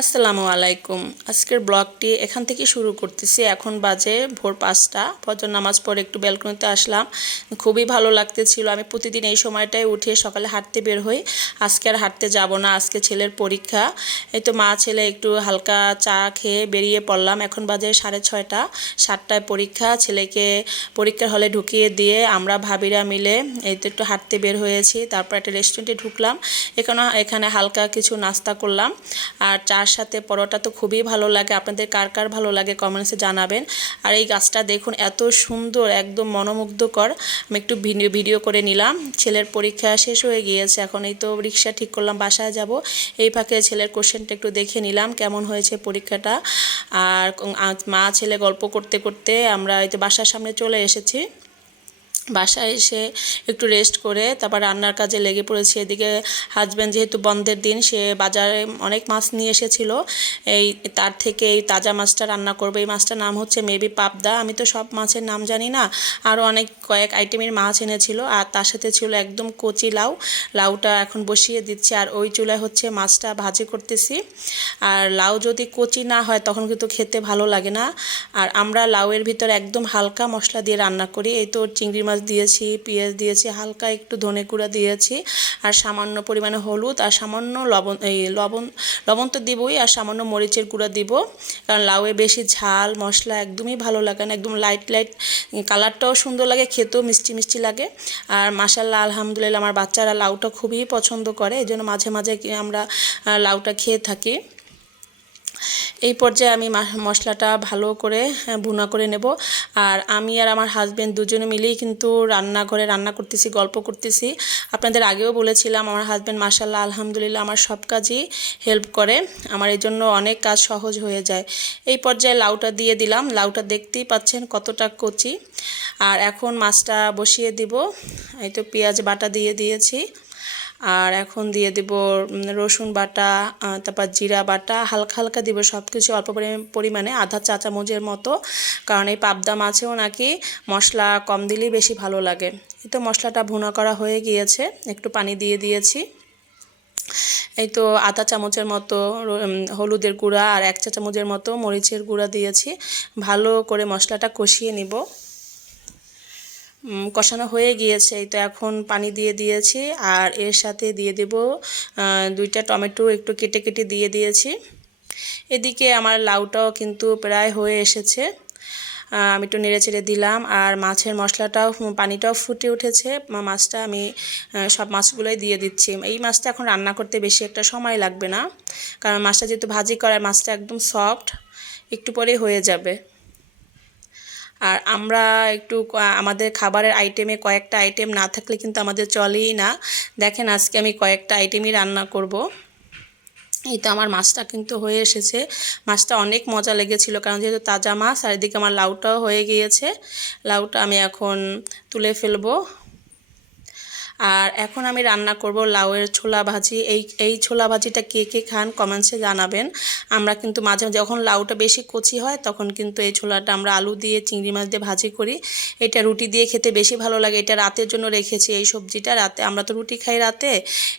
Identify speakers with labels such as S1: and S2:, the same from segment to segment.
S1: আসসালামু আলাইকুম। আজকের ব্লগটি এখান থেকে শুরু করতেছি। এখন বাজে ভোর পাঁচটা। ফজর নামাজ পড়ে একটু ব্যালকনিতে আসলাম। খুবই ভালো লাগতেছিল। আমি প্রতিদিন এই সময়টায় উঠে সকালে হাঁটতে বের হই। আজকে আর হাঁটতে যাব না। আজকে ছেলের পরীক্ষা। এই তো মা, ছেলে একটু হালকা চা খেয়ে বেরিয়ে পড়লাম। এখন বাজে সাড়ে ছয়টা, সাতটায় পরীক্ষা। ছেলেকে পরীক্ষার হলে ঢুকিয়ে দিয়ে আমরা ভাবিরা মিলে এই তো একটু হাঁটতে বের হয়েছি। তারপর একটা রেস্টুরেন্টে ঢুকলাম। এখানে এখানে হালকা কিছু নাস্তা করলাম। আর চার সাথে পরোটা তো খুবই ভালো লাগে। আপনাদের কার কার ভালো লাগে কমেন্টসে জানাবেন। আর এই গাছটা দেখুন, এত সুন্দর, একদম মনোমুগ্ধকর। আমি একটু ভিডিও ভিডিও করে নিলাম। ছেলের পরীক্ষা শেষ হয়ে গিয়েছে, এখন এই তো রিক্সা ঠিক করলাম, বাসায় যাব। এই ফাঁকে ছেলের কোশ্চেনটা একটু দেখে নিলাম, কেমন হয়েছে পরীক্ষাটা। আর মা, ছেলে গল্প করতে করতে আমরা এই তো বাসার সামনে চলে এসেছি। বাসায় এসে একটু রেস্ট করে, তারপর রান্নার কাজে লেগে পড়েছি। এদিকে হাজব্যান্ড যেহেতু বন্ধের দিন, সে বাজারে অনেক মাছ নিয়ে এসেছিল। এই তার থেকে এই তাজা মাছটা রান্না করবে। এই মাছটার নাম হচ্ছে মেবি পাবদা। আমি তো সব মাছের নাম জানি না। আরও অনেক কয়েক আইটেমের মাছ এনেছিল। আর তার সাথে ছিল একদম কচি লাউ। লাউটা এখন বসিয়ে দিচ্ছি। আর ওই চুলায় হচ্ছে মাছটা ভাজি করতেছি। আর লাউ যদি কচি না হয়, তখন কিন্তু খেতে ভালো লাগে না। আর আমরা লাউয়ের ভিতর একদম হালকা মশলা দিয়ে রান্না করি। এই তো চিংড়ি মাছ দিয়েছি, পেঁয়াজ দিয়েছি, হালকা একটু ধনে গুঁড়া দিয়েছি, আর সামান্য পরিমাণে হলুদ, আর সামান্য লবণ, এই লবণ লবণ তো দিবই, আর সামান্য মরিচের গুঁড়া দিব, কারণ লাউয়ে বেশি ঝাল, মশলা একদমই ভালো লাগে না, একদম লাইট লাইট কালারটাও সুন্দর লাগে, খেতেও মিষ্টি মিষ্টি লাগে, আর মাসাল্লাহ আলহামদুলিল্লাহ, আমার বাচ্চারা লাউটা খুবই পছন্দ করে এই জন্য মাঝে মাঝে আমরা লাউটা খেয়ে থাকি। এই পর্যায়ে আমি মশলাটা ভালো করে ভুনা করে নেব। আর আমি আর আমার হাজব্যান্ড দুজনে মিলেই কিন্তু রান্নাঘরে রান্না করতেছি, গল্প করতেছি। আপনাদের আগেও বলেছিলাম, আমার হাজব্যান্ড মাসাল্লাহ আলহামদুলিল্লাহ আমার সব কাজই হেল্প করে। আমার এই জন্য অনেক কাজ সহজ হয়ে যায়। এই পর্যায়ে লাউটা দিয়ে দিলাম। লাউটা দেখতেই পাচ্ছেন কতটা কচি। আর এখন মাছটা বসিয়ে দিব। এই তো পেঁয়াজ বাটা দিয়ে দিয়েছি। আর এখন দিয়ে দিব রসুন বাটা তারপর জিরা বাটা, হালকা হালকা দিব সব কিছু অল্প পরিমাণে, আধা চা চামচের মতো। কারণ এই পাবদা মাছেও নাকি মশলা কম দিলেই বেশি ভালো লাগে। এই তো মশলাটা ভুনা করা হয়ে গিয়েছে, একটু পানি দিয়ে দিয়েছি। এই তো আধা চামচের মতো হলুদের গুঁড়া আর এক চা চামচের মতো মরিচের গুঁড়া দিয়েছি। ভালো করে মশলাটা কষিয়ে নিব। কষানো হয়ে গিয়েছে তো এখন পানি দিয়ে দিয়েছি আর এর সাথে দিয়ে দেব দুইটা টমেটো একটু কেটে কেটে দিয়ে দিয়েছি। এদিকে আমার লাউটাও কিন্তু প্রায় হয়ে এসেছে। আমি একটু নেড়ে চেড়ে দিলাম আর মাছের মশলাটাও পানিটাও ফুটে উঠেছে। মাছটা আমি সব মাছগুলোই দিয়ে দিচ্ছি। এই মাছটা এখন রান্না করতে বেশি একটা সময় লাগবে না, কারণ মাছটা যেহেতু ভাজি করার, মাছটা একদম সফট, একটু পরে হয়ে যাবে। আর আমরা একটু আমাদের খাবারের আইটেমে কয়েকটা আইটেম না থাকলে কিন্তু আমাদের চলেই না। দেখেন আজকে আমি কয়েকটা আইটেমই রান্না করব। এই তো আমার মাছটা কিন্তু হয়ে এসেছে। মাছটা অনেক মজা লেগেছিল, কারণ যেহেতু তাজা মাছ আর এদিকে আমার লাউটাও হয়ে গিয়েছে, লাউটা আমি এখন তুলে ফেলব। আর এখন আমি রান্না করব লাউয়ের ছোলা ভাজি। এই এই ছোলা ভাজিটা কে কে খান কমেন্টসে জানাবেন। আমরা কিন্তু মাঝে মাঝে যখন লাউটা বেশি কচি হয় তখন কিন্তু এই ছোলাটা আমরা আলু দিয়ে, চিংড়ি মাছ দিয়ে ভাজি করি। এটা রুটি দিয়ে খেতে বেশি ভালো লাগে। এটা রাতের জন্য রেখেছি এই সবজিটা। রাতে আমরা তো রুটি খাই রাতে।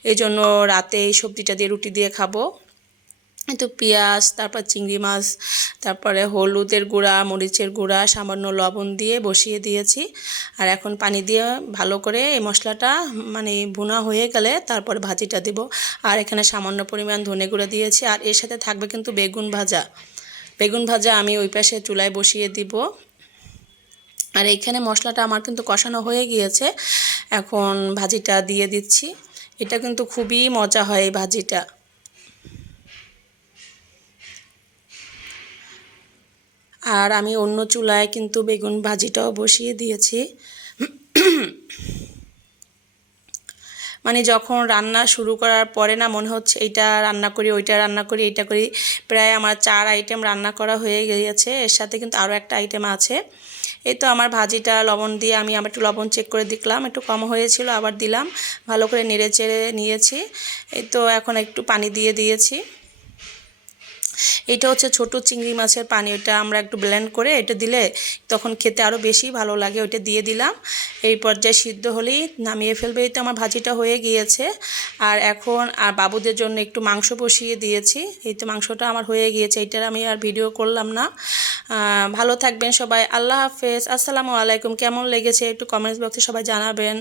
S1: এই জন্য রাতে এই সবজিটা দিয়ে রুটি দিয়ে খাব। তো পেঁয়াজ, তারপর চিংড়ি মাছ, তারপরে হলুদের গুঁড়া, মরিচের গুঁড়া, সামান্য লবণ দিয়ে বসিয়ে দিয়েছি। আর এখন পানি দিয়ে ভালো করে এই মশলাটা মানে ভুনা হয়ে গেলে তারপরে ভাজিটা দিব। আর এখানে সামান্য পরিমাণ ধনে গুঁড়া দিয়েছি। আর এর সাথে থাকবে কিন্তু বেগুন ভাজা। বেগুন ভাজা আমি ওই পাশে চুলায় বসিয়ে দিব। আর এইখানে মশলাটা আমার কিন্তু কষানো হয়ে গিয়েছে। এখন ভাজিটা দিয়ে দিচ্ছি। এটা কিন্তু খুবই মজা হয় এই ভাজিটা। আর আমি অন্য চুলায় কিন্তু বেগুন ভাজিটাও বসিয়ে দিয়েছি। মানে যখন রান্না শুরু করার পরে না মনে হচ্ছে এইটা রান্না করি, ওইটা রান্না করি, এইটা করি, প্রায় আমার চার আইটেম রান্না করা হয়ে গিয়েছে। এর সাথে কিন্তু আরও একটা আইটেম আছে। এই তো আমার ভাজিটা লবণ দিয়ে আমি আমার একটু লবণ চেক করে দেখলাম, একটু কম হয়েছিল, আবার দিলাম, ভালো করে নেড়ে চেড়ে নিয়েছি। এই তো এখন একটু পানি দিয়ে দিয়েছি। এটা হচ্ছে ছোট চিংড়ি মাছের পানি এটা আমরা একটু ব্লেন্ড করে এটা দিলে তখন খেতে আরও বেশি ভালো লাগে, ওইটা দিয়ে দিলাম। এই পর্যায়ে সিদ্ধ হলেই নামিয়ে ফেলবে, এই তো আমার ভাজিটা হয়ে গিয়েছে। আর এখন আর বাবুদের জন্য একটু মাংস বসিয়ে দিয়েছি, এই তো মাংসটা আমার হয়ে গিয়েছে এইটার আমি আর ভিডিও করলাম না। ভালো থাকবেন সবাই, আল্লাহ হাফেজ, আসসালামু আলাইকুম, কেমন লেগেছে একটু কমেন্টস বক্সে সবাই জানাবেন।